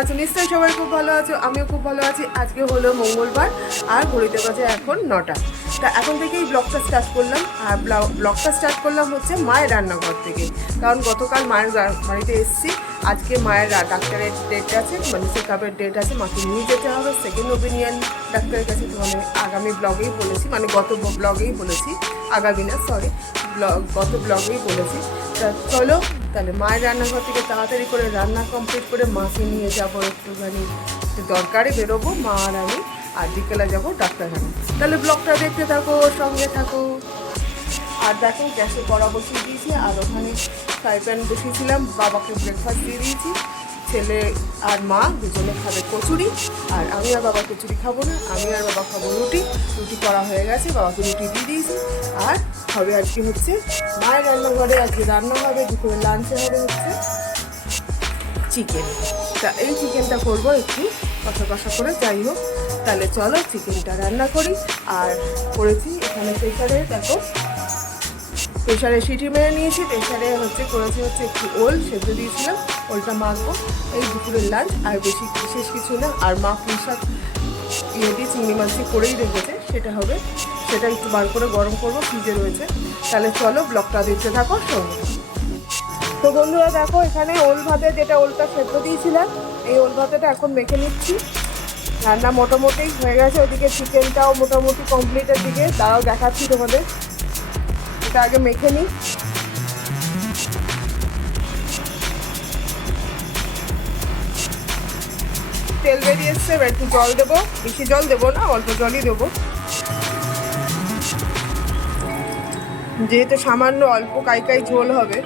আছো? নিশ্চয়ই সবাই খুব ভালো আছো, আমিও খুব ভালো আছি। আজকে হলো মঙ্গলবার আর ঘড়িতে বাজে এখন নটা। তা এখন থেকেই ব্লগটা স্টার্ট করলাম। আর ব্লগটা স্টার্ট করলাম হচ্ছে মায়ের রান্নাঘর থেকে। কারণ গতকাল মায়ের বাড়িতে এসেছি। আজকে মায়ের ডাক্তারের ডেট আছে মানে চেকআপের ডেট আছে, মাকে নিয়ে যেতে হবে। সেকেন্ড ওপিনিয়ন ডাক্তারের কাছে মানে আগামী ব্লগেই বলেছি মানে গত ব্লগেই বলেছি। আগামী না সরি ব্লগ গত ব্লগেই বলেছি। তা চলো তাহলে মায়ের রান্নাঘর থেকে তাড়াতাড়ি করে রান্না কমপ্লিট করে মাকে নিয়ে যাব একটুখানি। দরকারে বেরোবো মা আর আমি, আর বিকেলে যাব ডাক্তারখানা। তাহলে ব্লগটা দেখতে থাকো, সঙ্গে থাকো। আর দেখো, গ্যাসে কড়া বসিয়ে দিয়েছি, আর ওখানে ফ্রাই প্যান বসিয়েছিলাম, বাবাকে ব্রেকফাস্ট দিয়ে দিয়েছি। ছেলে আর মা দুজনে খাবে কচুরি, আর আমি আর বাবা কচুরি খাব না, আমি আর বাবা খাব রুটি। রুটি করা হয়ে গেছে, বাবাকে রুটি দিয়ে দিয়েছি। আর হবে আর কি হচ্ছে, মায়ের রান্নাঘরে আজকে রান্না হবে, দুপুরে লাঞ্চে হবে হচ্ছে চিকেন তা এই চিকেনটা করব একটু কষা কষা করে, যাই হোক। তাহলে চলো চিকেনটা রান্না করি। আর করেছি এখানে প্রেশারে দেখো প্রেশারে সিটি মেরে নিয়েছি প্রেশারে হচ্ছে করেছি হচ্ছে একটু ওল, সেদ্ধ দিয়েছিলাম, ওলটা মাখবো। এই দুপুরের লাঞ্চ আর বেশি বিশেষ কিছু না। আর মা পুঁইশাক ইয়ে দিয়ে চিংড়ি মাছটি করেই রেখেছে, সেটা হবে। সেটা একটু বার করে গরম করব, ফ্রিজে রয়েছে। তাহলে চলো ব্লকটা দেখতে থাকো, সঙ্গে তো বন্ধুরা দেখো, এখানে ওল ভাতে যেটা ওলটা সেদ্ধ দিয়েছিলাম, এই ওল ভাতেটা এখন মেখে নিচ্ছি। রান্না মোটামুটি হয়ে গেছে ওইদিকে চিকেনটাও মোটামুটি কমপ্লিটের দিকে। তারাও দেখাচ্ছি তোমাদের। এটা আগে মেখে নিই। তেল বেরিয়ে এসছে, এবার একটু জল দেবো। বেশি জল দেবো না, অল্প জলই দেবো। যেহেতু সামান্য অল্প কাই কাই ঝোল হবে।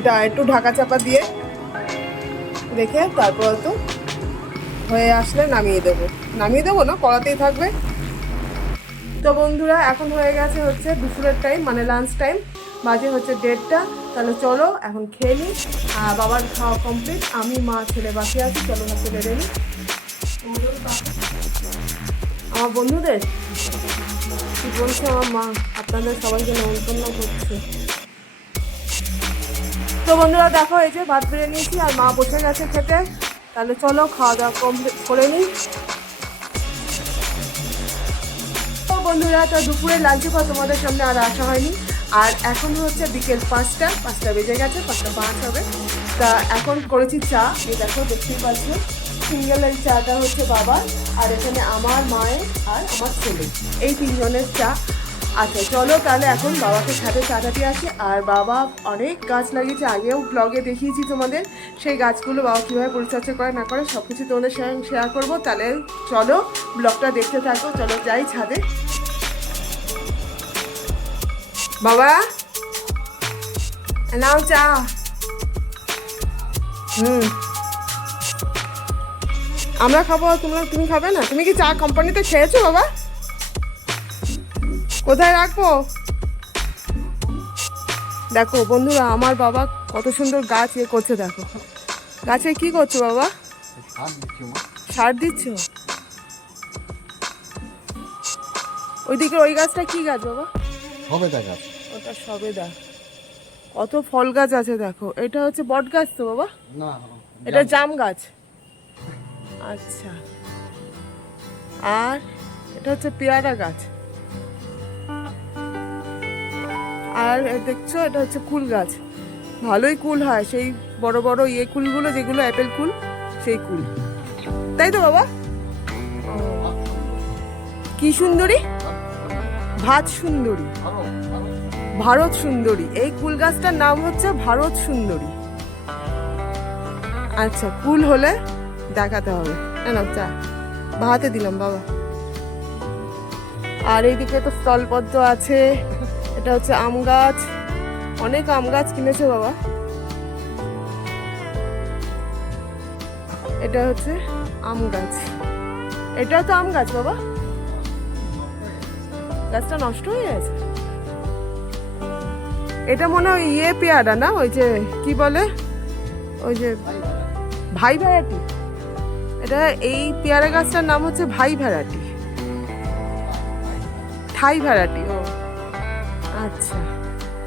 এটা একটু ঢাকা চাপা দিয়ে রেখে তারপর তো হয়ে আসলে নামিয়ে দেবো। নামিয়ে দেবো না কড়াতেই থাকবে। তো বন্ধুরা, এখন হয়ে গেছে হচ্ছে দুপুরের টাইম মানে লাঞ্চ টাইম বাজে হচ্ছে দেড়টা। তাহলে চলো, এখন খেয়ে নিই বাবার খাওয়া কমপ্লিট আমি, মা, ছেলে বাকি আছি। চলো না চলে রেলি আমার বন্ধুদের? কি বলছে আমার মা? আপনাদের সবাইকে নেমন্তন্ন করছে। তো বন্ধুরা দেখো এই যে ভাত বেড়ে নিয়েছি আর মা বসে গেছে খেতে। তাহলে চলো খাওয়া দাওয়া কমপ্লিট করে নিই। তো বন্ধুরা, তো দুপুরে লাঞ্চে পর তোমাদের সামনে আর আসা হয়নি। আর এখন হচ্ছে বিকেল পাঁচটা পাঁচটা বেজে গেছে, পাঁচটা পাঁচ হবে। তা এখন করেছি চা, এই দেখো দেখতেই পাচ্ছ, সিঙ্গেল এই চাটা হচ্ছে বাবার, আর এখানে আমার মায়ের আর আমার ছেলে। এই তিনজনের চা। আচ্ছা চলো তাহলে এখন বাবাকে ছাদে চাটা দিয়ে আসি। আর বাবা অনেক গাছ লাগিয়েছে, আগেও ব্লগে দেখিয়েছি তোমাদের। সেই গাছগুলো বাবা কীভাবে পরিচর্যা করে, না করে সব কিছু তোমাদের সঙ্গে শেয়ার করব। তাহলে চলো ব্লগটা দেখতে থাকো, চলো যাই ছাদে। বাবা, নাও চা। হুম। আমরা খাব, তোমরা তুমি খাবে না? তুমি কি চা কোম্পানিতে খেয়েছো বাবা? কোথায় রাখব? দেখো বন্ধুরা আমার বাবা কত সুন্দর গাছ ইয়ে করছে দেখো। গাছে কি করছ বাবা? সার দিচ্ছ ওইদিকে ওই গাছটা কি গাছ বাবা? হবে দেখা ওটা সবেদা। কত ফল গাছ আছে দেখো। এটা হচ্ছে বট গাছ তো বাবা? না এটা জাম গাছ। আচ্ছা। আর এটা হচ্ছে পেয়ারা গাছ। আর দেখছ, এটা হচ্ছে কুল গাছ। ভালোই কুল হয়, সেই বড় বড় ইয়ে কুলগুলো, যেগুলো অ্যাপেল কুল, সেই কুল। তাই তো বাবা। কি সুন্দরী? ভাত সুন্দরী। ভারত সুন্দরী। এই কুল গাছটার নাম হচ্ছে ভারত সুন্দরী। আচ্ছা কুল হলে দেখাতে হবে। না চা। ভাতে দিলাম, বাবা। আর এইদিকে তো স্থলপদ্ম আছে। এটা হচ্ছে আম গাছ। অনেক আম গাছ কিনেছে বাবা। এটা হচ্ছে আম গাছ। এটাও তো আম গাছ বাবা। গাছটা নষ্ট হয়ে গেছে। এটা মনে হয় ইয়ে পেয়ারা না? ওই যে কি বলে? ওই যে ভাই ভাইয়াটি এটা এই পেয়ারা গাছটার নাম হচ্ছে ভাই ভ্যারাইটি। থাই ভ্যারাইটি। ও আচ্ছা।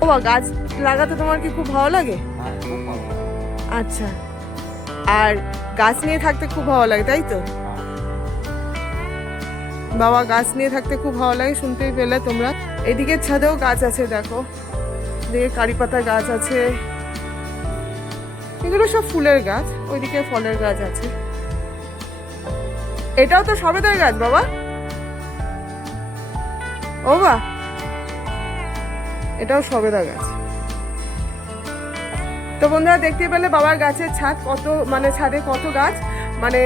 ও গাছ লাগাতে তোমার কি খুব ভালো লাগে? হ্যাঁ, খুব ভালো। আচ্ছা। আর গাছ নিয়ে থাকতে খুব ভালো লাগে তাই তো? বাবা গাছ নিয়ে থাকতে খুব ভালো লাগে শুনতেই পেলে তোমরা। এদিকে ছাদেও গাছ আছে দেখো। এদিকে কারি পাতা গাছ আছে। এগুলো সব ফুলের গাছ ওইদিকে ফলের গাছ আছে। এটাও তো সবেদার গাছ বাবা। ও বা এটাও সবেদা গাছ তো বন্ধুরা দেখতে পেলে বাবার গাছের ছাদ কত মানে ছাদে কত গাছ মানে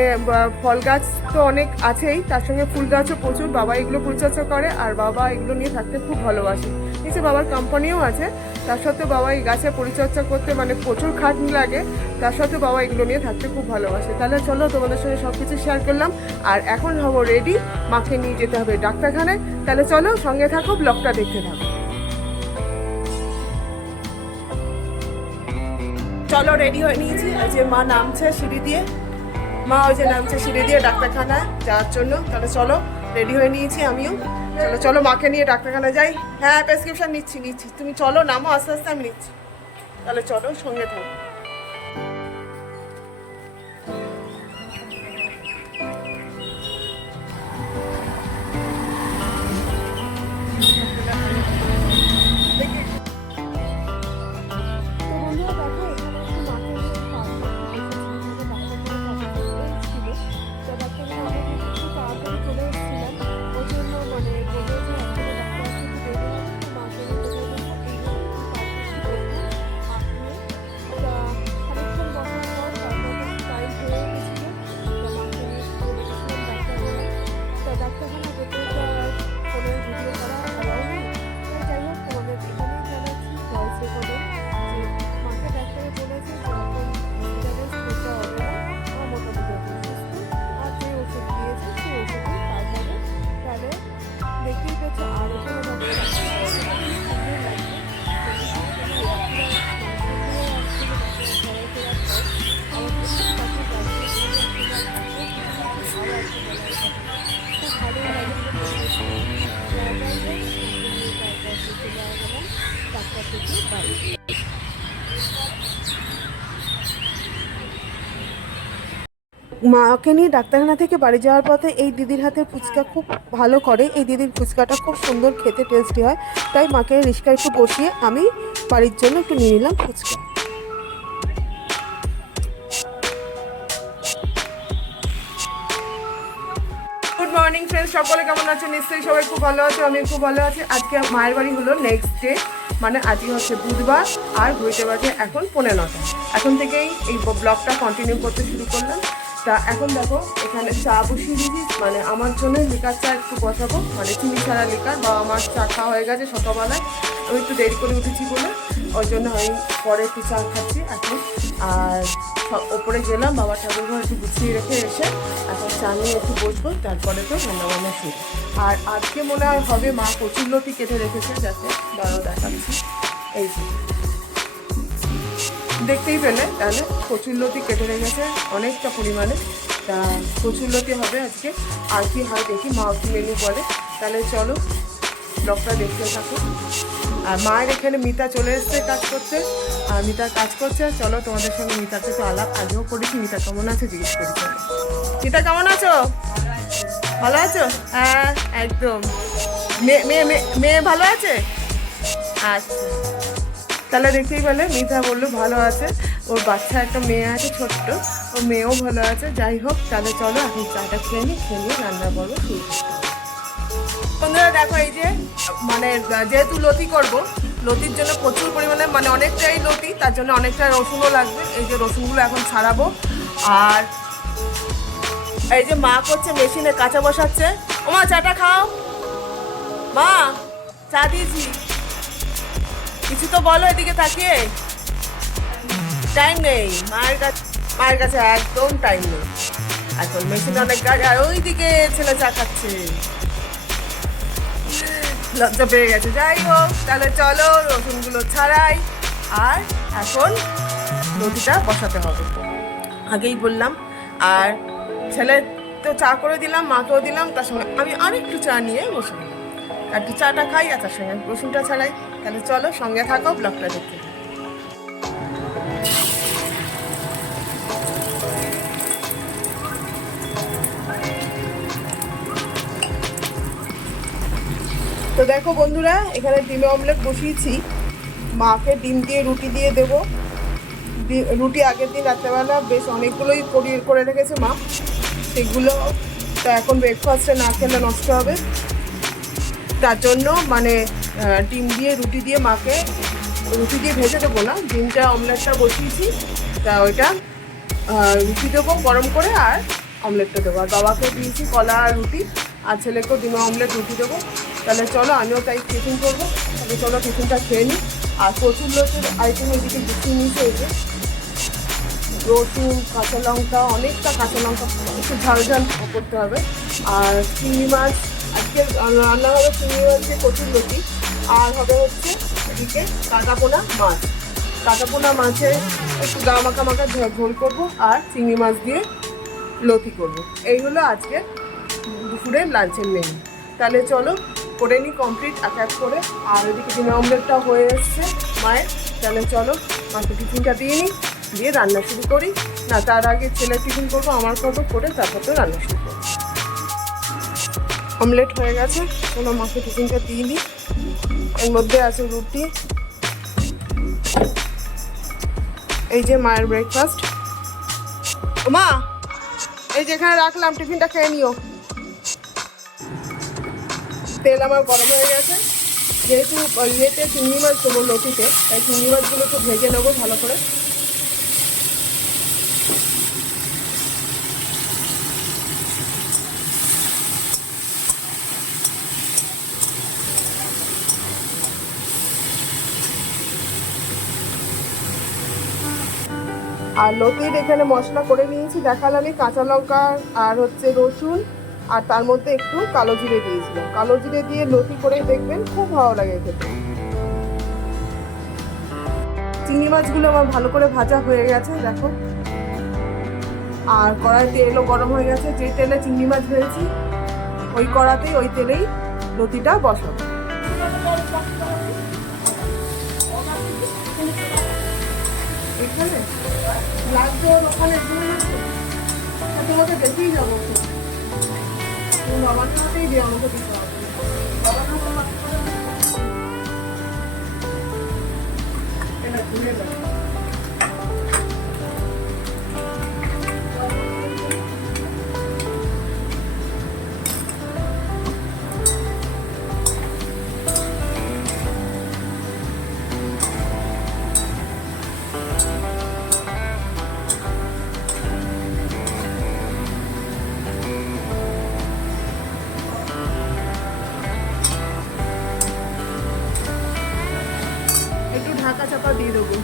ফল গাছ তো অনেক আছেই, তার সঙ্গে ফুল গাছও প্রচুর, বাবা এগুলো পরিচর্যা করে আর বাবা এগুলো নিয়ে থাকতে খুব ভালোবাসে। নিচে বাবার কোম্পানিও আছে, তার সত্ত্বেও বাবা এই গাছের পরিচর্যা করতে মানে প্রচুর খাটনি লাগে, তার সত্ত্বেও বাবা এগুলো নিয়ে থাকতে খুব ভালোবাসে। তাহলে চলো তোমাদের সঙ্গে সব কিছু শেয়ার করলাম, আর এখন হব রেডি মাকে নিয়ে যেতে হবে ডাক্তারখানায়। তাহলে চলো সঙ্গে থাকো ব্লগটা দেখতে থাকো। চলো রেডি হয়ে নিয়েছি। ওই যে মা নামছে সিঁড়ি দিয়ে। মা ওই যে নামছে সিঁড়ি দিয়ে ডাক্তারখানায় যাওয়ার জন্য। তাহলে চলো রেডি হয়ে নিয়েছি আমিও। চলো চলো, মাকে নিয়ে ডাক্তারখানা যাই। হ্যাঁ প্রেসক্রিপশন নিচ্ছি নিচ্ছি। তুমি চলো, নামো, আস্তে আস্তে আমি নিচ্ছি। তাহলে চলো, সঙ্গে থাকো। লাগে ডাক্তার থেকে বাড়ি মাকে নিয়ে ডাক্তারখানা থেকে বাড়ি যাওয়ার পথে এই দিদির হাতের ফুচকা খুব ভালো করে, এই দিদির ফুচকাটা খুব সুন্দর খেতে টেস্টি হয়। তাই মাকে রিস্কা একটু বসিয়ে আমি বাড়ির জন্য একটু নিয়ে নিলাম ফুচকা। মর্নিং ফ্রেন্ডস সকলে কেমন আছে নিশ্চয়ই সবাই খুব ভালো আছে আমি খুব ভালো আছি। আজকে মায়ের বাড়ি হলো নেক্সট ডে মানে আজকে হচ্ছে বুধবার আর ঘুরতে বাজে এখন পনেরো নটা এখন থেকেই এই ব্লগটা কন্টিনিউ করতে শুরু করলাম। তা এখন দেখো, এখানে চা বসিয়ে দিয়েছি। মানে আমার জন্য লিকার চা একটু বসাবো। মানে চিনি ছাড়া লিকার বা আমার চা খাওয়া হয়ে গেছে সকালবেলায়। আমি একটু দেরি করে উঠেছি বলে। ওই জন্য আমি পরে একটু চা খাচ্ছি এখন। আর ওপরে গেলাম, বাবা ঠাকুর ঘর একটু গুছিয়ে রেখে এসে এখন চা নিয়ে একটু বসবো, তারপরে তো রান্না বান্না শুরু। আর আজকে মনে হয় হবে মা কচুর লতি কেটে রেখেছে, যাতে দাঁড়াও দেখাচ্ছি। এই যে। দেখতেই পেলে, তাহলে কচুরলতি কেটে রেখেছে, অনেকটা পরিমাণে। তা কচুরলতি হবে আজকে। আর কি হয় দেখি, মা কি মেনু বলে। তাহলে চলো, ব্লগটা দেখতে থাকো। আর মায়ের এখানে মিতা চলে এসছে, কাজ করছে। আর মিতা কাজ করছে চলো তোমাদের সঙ্গে মিতাকে তো আলাপ আগেও করেছি। মিতা কেমন আছে জিজ্ঞেস করি মিতা কেমন আছো? ভালো আছো? হ্যাঁ একদম। মেয়ে মেয়ে, মেয়ে- ভালো আছে? আচ্ছা। তাহলে দেখতেই বলে মিতা বলল ভালো আছে। ওর বাচ্চা একটা মেয়ে আছে ছোট্ট ওর মেয়েও ভালো আছে। যাই হোক, তাহলে চলো এখন চাটা খেয়ে নিই, খেয়ে নিয়ে রান্না করব শুরু। বন্ধুরা, দেখো এই যে মানে যেহেতু লতি করব, লতির জন্য প্রচুর পরিমাণে মানে অনেকটাই লতি, তার জন্য অনেকটা রসুনও লাগবে। এই যে রসুনগুলো এখন ছাড়াবো। আর এই যে মা করছে মেশিনে, কাঁচা বসাচ্ছে। ও মা, চাটা খাও। মা, চা দিয়েছি। কিছু তো বলো এদিকে তাকিয়ে। টাইম নেই। মায়ের কাছে মায়ের কাছে একদম টাইম নেই। এখন মেশিনে অনেক কাজ আর ওইদিকে ছেলে চা খাচ্ছে। লজ্জা পেয়ে গেছে। যাই হোক, তাহলে চলো রসুনগুলো ছাড়াই। আর এখন রুটিটা বসাতে হবে। আগেই বললাম, আর ছেলে তো চা করে দিলাম, মাকেও দিলাম, তার সঙ্গে আমি আরেকটু চা নিয়ে বসে আর চাটা খাই আর তার সঙ্গে রসুনটা ছাড়াই। তাহলে চলো সঙ্গে থাকো, ব্লগটা দেখতে তো দেখো বন্ধুরা, এখানে ডিমে অমলেট বসিয়েছি। মাকে ডিম দিয়ে রুটি দিয়ে দেবো। রুটি আগের দিন রাত্রেবেলা বেশ অনেকগুলোই করিয়ে করে রেখেছে মা। সেগুলো তো এখন ব্রেকফাস্টে না খেলে নষ্ট হবে। তার জন্য মানে ডিম দিয়ে, রুটি দিয়ে মাকে রুটি দিয়ে ভেজে দেবো না। ডিমটা, অমলেটটা বসিয়েছি। তা ওইটা রুটি দেবো গরম করে আর অমলেটটা দেবো। আর বাবাকে দিয়েছি কলা আর রুটি। আর ছেলেকেও ডিমে অমলেট রুটি দেবো। তাহলে চলো, আমিও তাই টিফিন করব। তাহলে চলো টিফিনটা খেয়ে নিই। আর প্রচুর লোকের আইটেম এদিকে নিয়েছে এই যে। রসুন, কাঁচা লঙ্কা, অনেকটা কাঁচা লঙ্কা। একটু ঝাল ঝাল করতে হবে। আর চিংড়ি মাছ, আজকে রান্না হবে চিংড়ি মাছ দিয়ে কচুর লতি আর হবে হচ্ছে এদিকে কাঁটাপোনা মাছ। কাঁটাপোনা মাছের একটু গা মাখা মাখা ঝোল করব আর চিংড়ি মাছ দিয়ে লতি করব। এই হলো আজকে দুপুরের লাঞ্চের মেনু তাহলে চলো করে নিই কমপ্লিট এক এক করে। আর ওইদিকে ডিমের অমলেটটা হয়ে এসছে, মায়ের, তাহলে চলো মাকে টিফিনটা দিয়ে নিই দিয়ে রান্না শুরু করি। না, তার আগে ছেলে টিফিন করব, আমার করব, করে তারপর তো রান্না শুরু করব। অমলেট হয়ে গেছে কোনো মাকে টিফিনটা দিয়ে নিই এর মধ্যে আছে রুটি। এই যে মায়ের ব্রেকফাস্ট মা এই যেখানে রাখলাম, টিফিনটা খেয়ে নিও। তেল আমার গরম হয়ে গেছে। যেহেতু ইয়েতে চিংড়ি মাছ দেবো লতিতে, তাই চিংড়ি মাছগুলো একটু ভেজে নেব ভালো করে। আর লতির এখানে মশলা করে নিয়েছি। দেখালামই কাঁচা লঙ্কা আর হচ্ছে রসুন। আর তার মধ্যে একটু কালো জিরে দিয়েছিলাম। কালো জিরে দিয়ে লতি করে দেখবেন খুব ভালো লাগে খেতে। চিংড়ি মাছগুলো আমার ভালো করে ভাজা হয়ে গেছে, দেখো। আর কড়াই তেলও গরম হয়ে গেছে। যে তেলে চিংড়ি মাছ ভেজেছি, ওই কড়াতেই, ওই তেলেই লতিটা বসাবো। এখানে? লাগবে ওখানে তোমাকে দেখেই যাব। তুমি বাবার হাতেই দিয়ে আমাকে দিতে ঢাকা চাপা দিয়ে দেবো।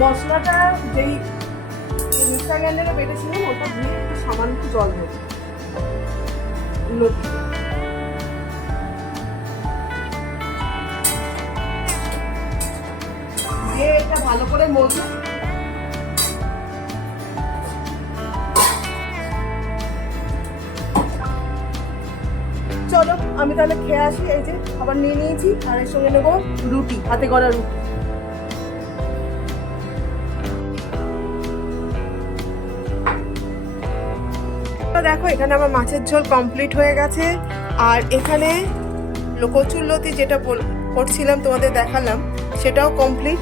মশলাটা যেই মিক্সার গ্রাইন্ডারে বেটেছিলাম, ওটা দিয়ে একটু সামান্য জল দেবো। দিয়ে এটা ভালো করে মজু চলো, আমি তাহলে খেয়ে আসি, এই যে খাবার নিয়ে নিয়েছি, আর এর সঙ্গে নেব রুটি, হাতে গড়া রুটি। দেখো, এখানে আমার মাছের ঝোল কমপ্লিট হয়ে গেছে, আর এখানে কচুরলতি যেটা করছিলাম তোমাদের দেখালাম, সেটাও কমপ্লিট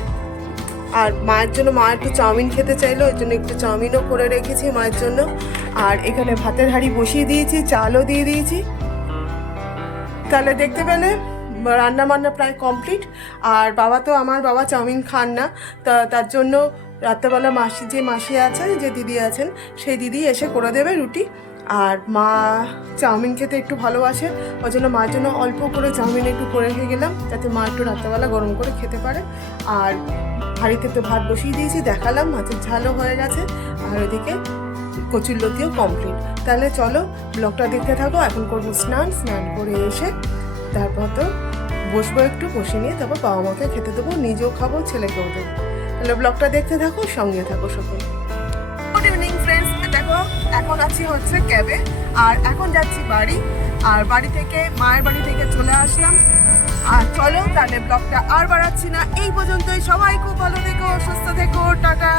আর মায়ের জন্য, মা একটু চাউমিন খেতে চাইলো ওই জন্য একটু চাউমিনও করে রেখেছি মায়ের জন্য। আর এখানে ভাতের হাঁড়ি বসিয়ে দিয়েছি, চালও দিয়ে দিয়েছি। তাহলে দেখতে পেলে রান্না বান্না প্রায় কমপ্লিট আর বাবা তো আমার বাবা চাউমিন খান না। তা, তার জন্য রাত্রেবেলা মাসি, যে মাসি আছে, যে দিদি আছেন, সেই দিদি এসে করে দেবে রুটি। আর মা চাউমিন খেতে একটু ভালোবাসে ওই জন্য মার জন্য অল্প করে চাউমিন একটু করে রেখে গেলাম, যাতে মা একটু রাত্রেবেলা গরম করে খেতে পারে। আর হাঁড়িতে তো ভাত বসিয়ে দিয়েছি, দেখালাম মাছের ঝালও হয়ে গেছে। আর ওদিকে কচুর লতিও কমপ্লিট তাহলে চলো ব্লগটা দেখতে থাকো, এখন করব স্নান স্নান করে এসে তারপর তো বসবো একটু, বসে নিয়ে তারপর বাবা মাকে খেতে দেবো, নিজেও খাব, ছেলেকেও দেবো। তাহলে ব্লগটা দেখতে থাকো, সঙ্গে থাকো সকল। গুড ইভিনিং ফ্রেন্ডস দেখো, এখন আছি হচ্ছে ক্যাবে আর এখন যাচ্ছি বাড়ি, আর বাড়ি থেকে, মায়ের বাড়ি থেকে চলে আসলাম। আর চলো, তাহলে ব্লগটা আর বাড়াচ্ছি না। এই পর্যন্তই, সবাই খুব ভালো থেকো, সুস্থ থেকো, টাটা।